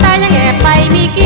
แต่ยังแอบไปมีกิ